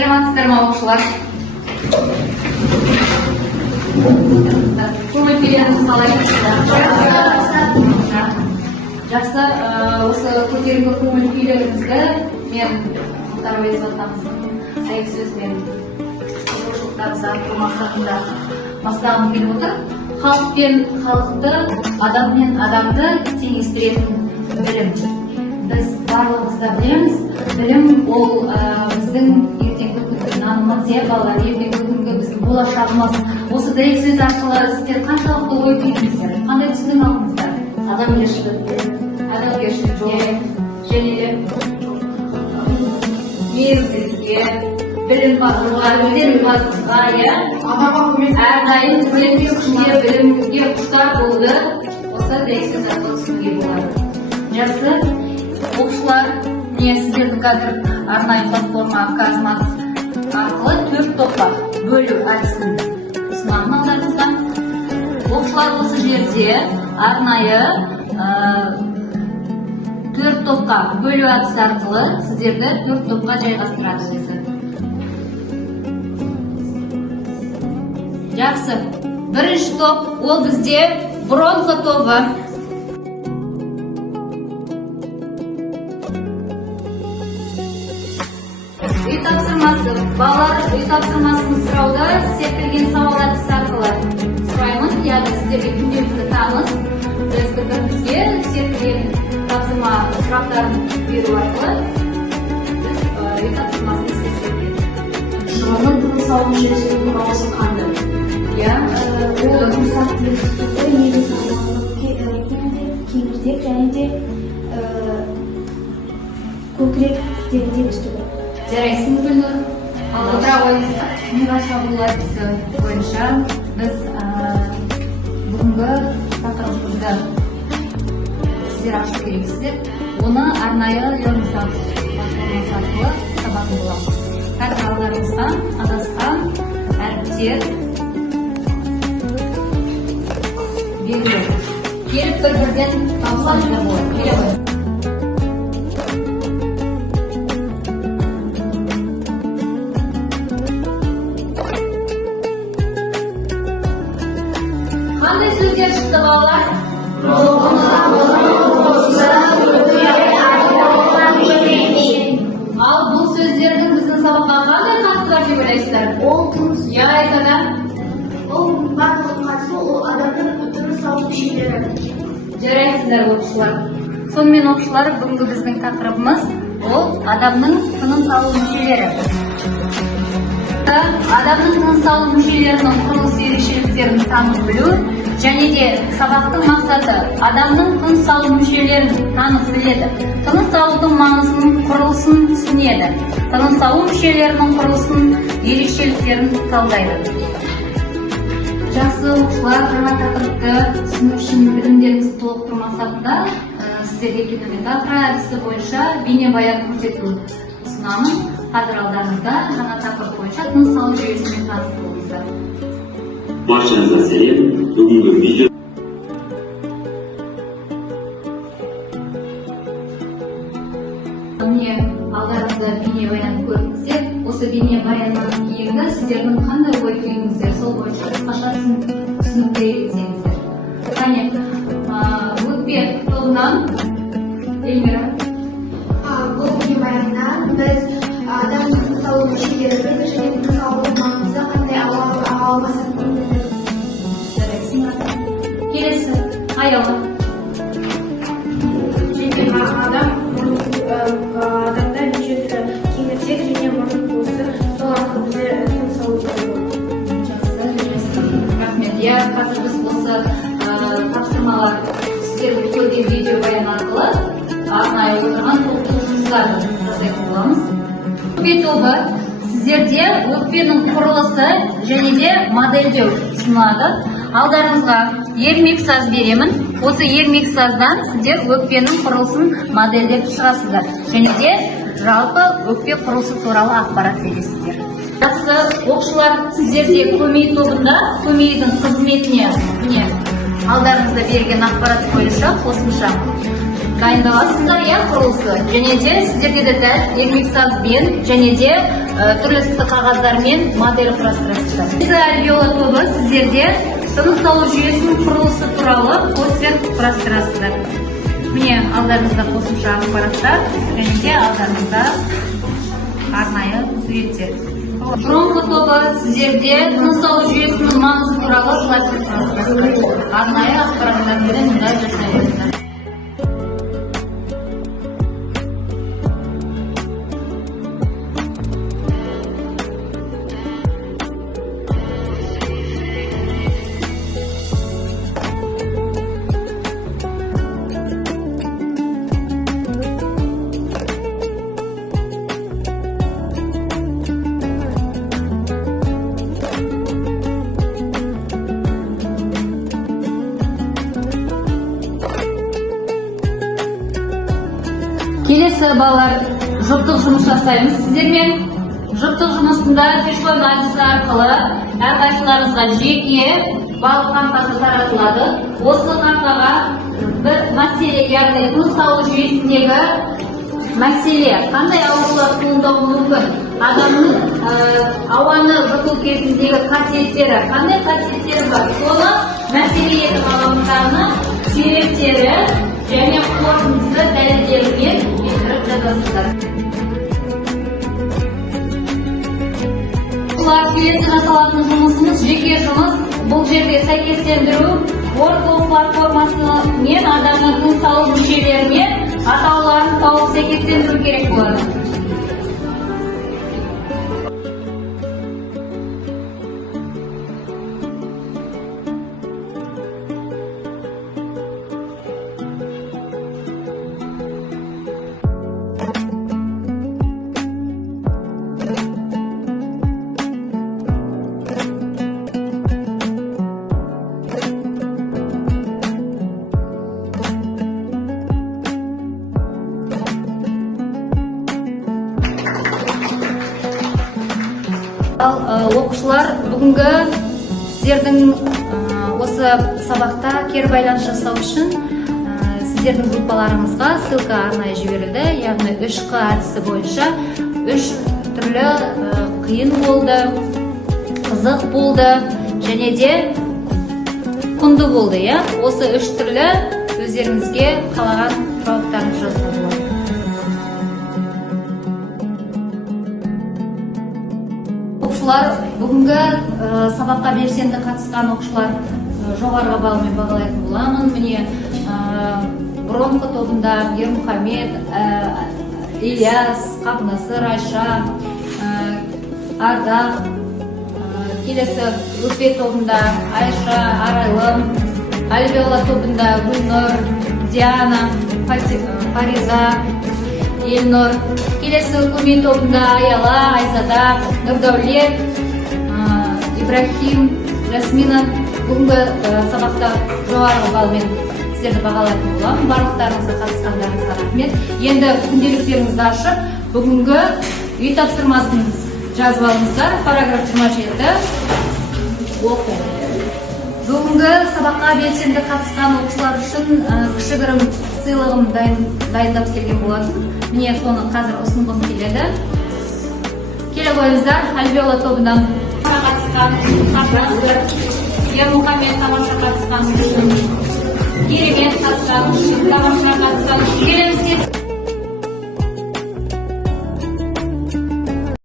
Саламатсыздар ма оқушылар? Көңіл күйлеріңіз қалай? Жақсы, осы көтеріңкі көңіл күйлеріңізді мен Мұхтар Әуезов атамыздың аяқ сөзімен қызығушылықтарыңызды арттыру мақсатында бастағым келіп отыр. Халық пен халықты, адам мен адамды теңестіретін білім. Біз барлығымыз да білеміз, білім ол біздің ертеңгі күнгі нанымыз, балалар, ертеңгі күнгі біздің болашағымыз. Осы дәйек сөз арқылы сіздер қаншалықты ой түйдіңіздер, қандай түсінік алдыңыздар? Адамгершілікке, және де мейірімділікке, білім басуға, өздеріңізға, әрдайым сіздердің ішінде білімге құштар болуды осы дәйек сөз арқылы түсінуге болады. Жақсы, оқушылар, мен сіздердің қазір арнайы платформа Казмас арқылы 4 топқа бөлу әдісін ұсынамын алдарыңызға. Оқушылар осы жерде арнайы 4 топқа бөлу әдісі арқылы сіздерді 4 топқа жайғастырады өзі. Жақсы, бірінші топ ол бізде бронхо тобы. Үй тапсырмасы. Балалар үй тапсырмасын сұрауда серпілген сауал әдісі арқылы сұраймын. Яғни сіздерге күнделікті таныс өз пікіріңізге серпілген тапсырма сұрақтарын беру арқылы біз үй тапсырмасын ескерсек. Жылының тыныс алу жүйесінің құралысы қандай? Ол жұмсақ тіршілікті негізі кеңірдек және де көкірек дегенде үстігі. Жарайсың Гүлнұр. Ал отыра ойыңыз миға шабуыл әдісі бойынша біз бүгінгі тақырыбымызды сіздер ашып керексіздер. Оны арнайы Learning платформасы арқылы табатын боламыз. Қазір алдарыңызға адасқан әріптер беріледі. Келіп бір-бірден табысаңыздар болады. Келе ғой. Қандай сөздер шықты балалар? Ал бұл сөздердің біздің сабаққа қандай қатысы бар деп ойлайсыздар? Ол тыныс. Айзада? Ол барлығы қатысы, ол адамның тыныс алу мүшелері. Жарайсыздар оқушылар. Сонымен оқушылар, бүгінгі біздің тақырыбымыз ол адамның тыныс алу мүшелері. Адамның тыныс алу мүшелерінің құрылыс ерекшеліктерін танып білу және де сабақтың мақсаты адамның тыныс алу мүшелерін танып біледі. Тыныс алудың маңызын, құрылысын түсінеді. Тыныс алу мүшелерінің құрылысын ерекшеліктерін талдайды. Жақсы оқушылар, жаңа тақырыпты түсіну үшін білімдеріңізді толықтыру мақсатында сіздерге кинометафора әдісі бойынша бейнебаян көрсету ұсынамын. Қазір алдарыңызда жаңа тақырып бойынша тыныс алу жүйесімен таныс болыңыздар. Баршаңызға сәлем. Бүгінгі видео Міне алдарыңызда бейнебаян көрдіңіздер. Осы бейнебаяннан кейінгі сіздердің қандай ой түйдіңіздер, сол бойынша қысқаша түсінікке етсеңіздер. Қане, өкпе тобынан Эльмира. Бұл бейнебаянда біз адамның тыныс алу мүшелері және тыныс алудың маңызы қандай мақсатын Келесі, Аяла. Адамда неше түрлі кеңірдек және мұрын болсы, сол арқылы бізде тыныс алу болады. Жақсы, рахмет. Қазір біз осы тапсырмалар сіздерге көрген видеобаян арқылы арнайы отырған толықтырушыларды жасайтын боламыз. Өкпе тобы сіздерде өкпенің құрылысы және де модельдеу ұсынылады. Алдарыңызға ермексаз беремін. Осы ермексаздан сіздер өкпенің құрылысын модельдеп шығасыздар. Және де жалпы өкпе құрылысы туралы ақпарат бересіздер. Жақсы оқушылар, сіздерде көмей тобында көмейдің қызметіне алдарыңызда берген ақпарат бойынша қосымша дайындаласыздар, иә, құрылысы. Және де сіздерге де дәл ермексазбен және де түрлі қағаздармен модель құрастырасыздар. Біз альвеола тобы сіздерде тыныс алу жүйесінің құрылысы туралы постер құрастырасыздар. Міне алдарыңызда қосымша ақпараттар және де алдарыңызда арнайы суреттер. Бронхо тобы сіздерде тыныс алу жүйесінің маңызы туралы пластик құрастырасыздар. Арнайы ақпараттармен мұнда жасайсыздар. Келесі балалар жұптық жұмыс жасаймыз сіздермен. Жұптық жұмысында фишлон әдісі арқылы әрқайсыларыңызға жеке бал қаңқасы таратылады. Осы қаңқаға бір мәселе, яғни тыныс алу жүйесіндегі мәселе, қандай аурулар туындауы мүмкін, адамның ауаны жұту кезіндегі қасиеттері, қандай қасиеттері бар, соны мәселе етіп аламыздарына себептері және қорытындысы дәлелдерімен келтіріп жазасыздар. Келесі жасалатын жұмысымыз жеке жұмыс. Бұл жерде сәйкестендіру Word платформасы мен адамның тыныс алу мүшелеріне атауларын тауып сәйкестендіру керек болады. Оқушылар, бүгінгі сіздердің осы сабақта кері байланыс жасау үшін сіздердің группаларыңызға ссылка арнайы жіберілді. Яғни 3Q әдісі бойынша 3 түрлі қиын болды, қызық болды және де құнды болды. Осы 3 түрлі өздеріңізге қалаған жауаптарыңыз жазуға болады. Бүгінгі сабаққа белсенді қатысқан оқушылар жоғарғы балмен бағалайтын боламын. Міне Бронхо тобында Ермұхамед, Ильяс, Қапнасыр, Айша, Ардақ, келесі Өкпе тобында Айша, Арайлым, Альвеола тобында Гүлнұр, Диана, Фариза, Елнұр, келесі Көме тобында Аяла, Айзада, Нұрдаулет, Ибрахим, Жасмина. Бүгінгі сабақта жоғарғы балмен сіздерді бағалайтын боламын. Барлықтарыңызға қатысқандарыңызға рахмет. Енді күнделіктеріңізді ашып, бүгінгі үй тапсырмасын жазып алыңыздар. Параграф 27 оқу. Бүгінгі сабаққа белсенді қатысқан оқушылар үшін кішігірім сыйлығым дайындап келген болатын. Міне соны қазір ұсынғым келеді. Келе қойыңыздар. Альвеола тобынан қатысқан Қапнасыр, Ермұхамед тамаша қатысқан үшін, Керемет қатысқан үшін, тамаша қатысқан үшін келеміз.